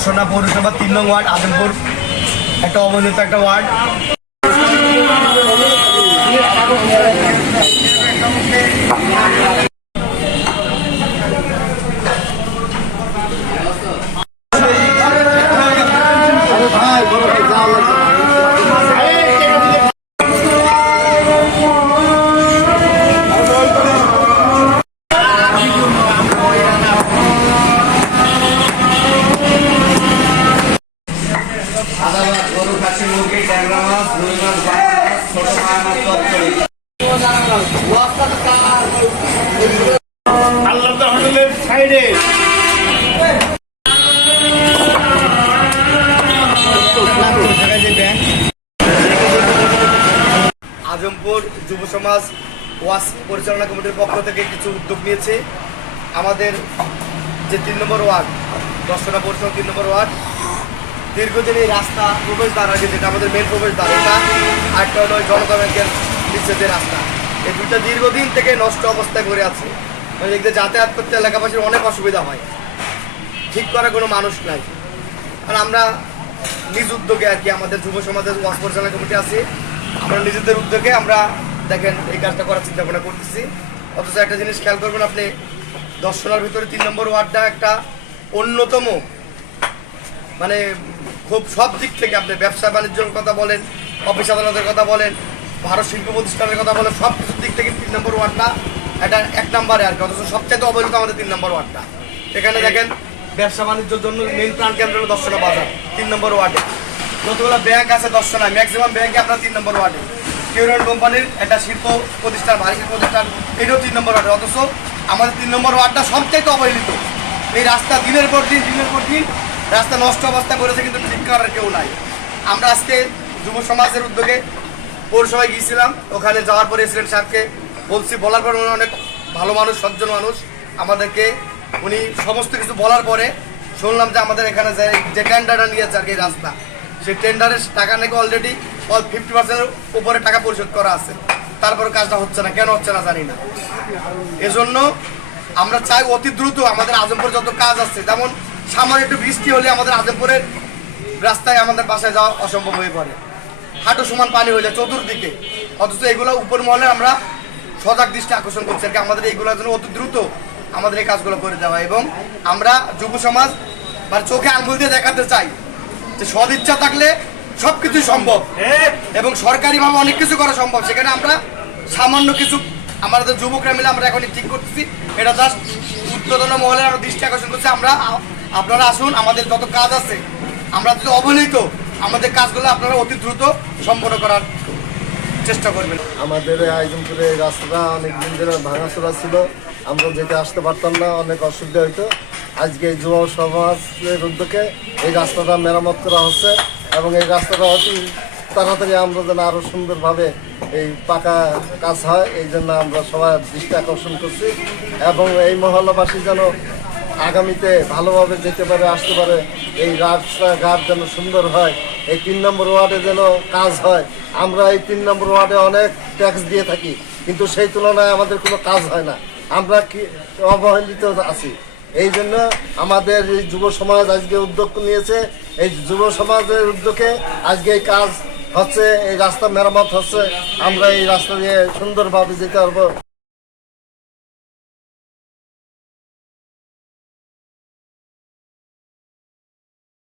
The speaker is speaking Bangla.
দর্শনা পৌরসভা 3 নং ওয়ার্ড আজমপুর, একটা অবহেলিত একটা ওয়ার্ড। আজমপুর যুব সমাজ ওয়াস পরিচালনা কমিটির পক্ষ থেকে কিছু উদ্যোগ নিয়েছে। আমাদের যে 3 নম্বর ওয়ার্ড, দর্শনা পৌরসভা 3 নম্বর ওয়ার্ড, দীর্ঘদিন এই রাস্তা প্রবেশদ্বার আছে, যেটা আমাদের মেন প্রবেশদ্বার, এটা আরেকটা হলো জনতা ব্যাংকের নিচে যে রাস্তা, এই দুইটা দীর্ঘদিন থেকে নষ্ট অবস্থায় পড়ে আছে। মানে দেখতে যাতায়াত করতে এলাকাবাসীর অনেক অসুবিধা হয়, ঠিক করার কোনো মানুষ নাই। আর আমরা নিজ উদ্যোগে আর কি, আমাদের যুব সমাজের ওয়াস পরিচালনা কমিটি আছে, আমরা নিজেদের উদ্যোগে আমরা দেখেন এই কাজটা করার চিন্তা ভাবনা করতেছি। অথচ একটা জিনিস খেয়াল করবেন আপনি, দর্শনার ভিতরে 3 নম্বর ওয়ার্ডটা একটা অন্যতম, মানে খুব সব দিক থেকে আপনি ব্যবসা বাণিজ্যের কথা বলেন, অফিস আদালতের কথা বলেন, ভারত শিল্প প্রতিষ্ঠানের কথা বলেন, সব কিছুর দিক থেকে 3 নম্বর ওয়ার্ডটা এটা 1 নম্বরে আর কি। অথচ সবচেয়ে অবহেলিত আমাদের 3 নম্বর ওয়ার্ডটা। এখানে দেখেন ব্যবসা বাণিজ্যের জন্য মেইন প্রাণ কেন্দ্র হলো দর্শনা বাজার 3 নম্বর ওয়ার্ডে। যতগুলো ব্যাংক আছে দর্শনা, ম্যাক্সিমাম ব্যাংকে আপনার 3 নম্বর ওয়ার্ডে। কিউরিয়ন কোম্পানির একটা শিল্প প্রতিষ্ঠান, ভারী শিল্প প্রতিষ্ঠান, এটাও 3 নম্বর ওয়ার্ডে। অথচ আমাদের 3 নম্বর ওয়ার্ডটা সবচেয়ে অবহেলিত। এই রাস্তা দিনের পর দিন রাস্তা নষ্ট অবস্থা করেছে, কিন্তু ঠিক করার কেউ নাই। আমরা আজকে যুব সমাজের উদ্যোগে পৌরসভায় গিয়েছিলাম। ওখানে যাওয়ার পরে এসিডেন্ট সাহেবকে বলার পর উনি অনেক ভালো মানুষ, সজ্জন মানুষ, আমাদেরকে উনি সমস্ত কিছু বলার পরে শুনলাম যে আমাদের এখানে যে টেন্ডারটা নিয়েছে আর কি রাস্তা, সেই টেন্ডারের টাকা নাকি অলরেডি 50%-এর উপরে টাকা পরিশোধ করা আছে, তারপরে কাজটা হচ্ছে না। কেন হচ্ছে না জানি না। এজন্য আমরা চাই অতি দ্রুত আমাদের আজমপুর যত কাজ আছে, যেমন সামান্য একটু বৃষ্টি হলে আমাদের আজমপুরের রাস্তায় আমাদের বাসায় যাওয়া অসম্ভব হয়ে পড়ে, হাঁটু সমান পানি হয়ে যায় চতুর্দিকে। অথচ এগুলো উপর মহলে আমরা সজাগ দৃষ্টি আকর্ষণ করছি আর কি, আমাদের এইগুলোর জন্য অতি দ্রুত আমাদের এই কাজগুলো করে দেওয়া। এবং আমরা যুব সমাজ মানে চোখে আঙুল দিয়ে দেখাতে চাই যে সদিচ্ছা থাকলে সবকিছুই সম্ভব, এবং সরকারিভাবে অনেক কিছু করা সম্ভব। সেখানে আমরা সামান্য কিছু আমাদের যুবকরা মিলে আমরা এখন ঠিক করতেছি, এটা জাস্ট উদ্বোধন মহলে আমরা দৃষ্টি আকর্ষণ করছি। আপনারা আসুন, আমাদের যত কাজ আছে, আমরা যদি অবহেলিত আমাদের কাজগুলো আপনারা অতি দ্রুত সম্পন্ন করার চেষ্টা করবেন। আমাদের আজমপুরে রাস্তাটা অনেক দিন ধরে ভাঙাচোরা ছিল, আমরা যেতে আসতে পারতাম না, অনেক অসুবিধা হইতো। আজকে যুব সমাজের উদ্যোগে এই রাস্তাটা মেরামত করা হচ্ছে, এবং এই রাস্তাটা অতি তাড়াতাড়ি আমরা যেন আরও সুন্দরভাবে এই পাকা কাজ হয়, এই জন্য আমরা সবাই দৃষ্টি আকর্ষণ করছি। এবং এই মহল্লাবাসী যেন আগামীতে ভালোভাবে যেতে পারে, আসতে পারে, এই রাস্তাঘাট যেন সুন্দর হয়, এই 3 নম্বর ওয়ার্ডে যেন কাজ হয়। আমরা এই 3 নম্বর ওয়ার্ডে অনেক ট্যাক্স দিয়ে থাকি, কিন্তু সেই তুলনায় আমাদের কোনো কাজ হয় না, আমরা কি অবহেলিত আছি। এই জন্য আমাদের এই যুব সমাজ আজকে উদ্যোগ নিয়েছে, এই যুব সমাজের উদ্যোগে আজকে এই কাজ হচ্ছে, এই রাস্তা মেরামত হচ্ছে, আমরা এই রাস্তা দিয়ে সুন্দরভাবে যেতে পারবো।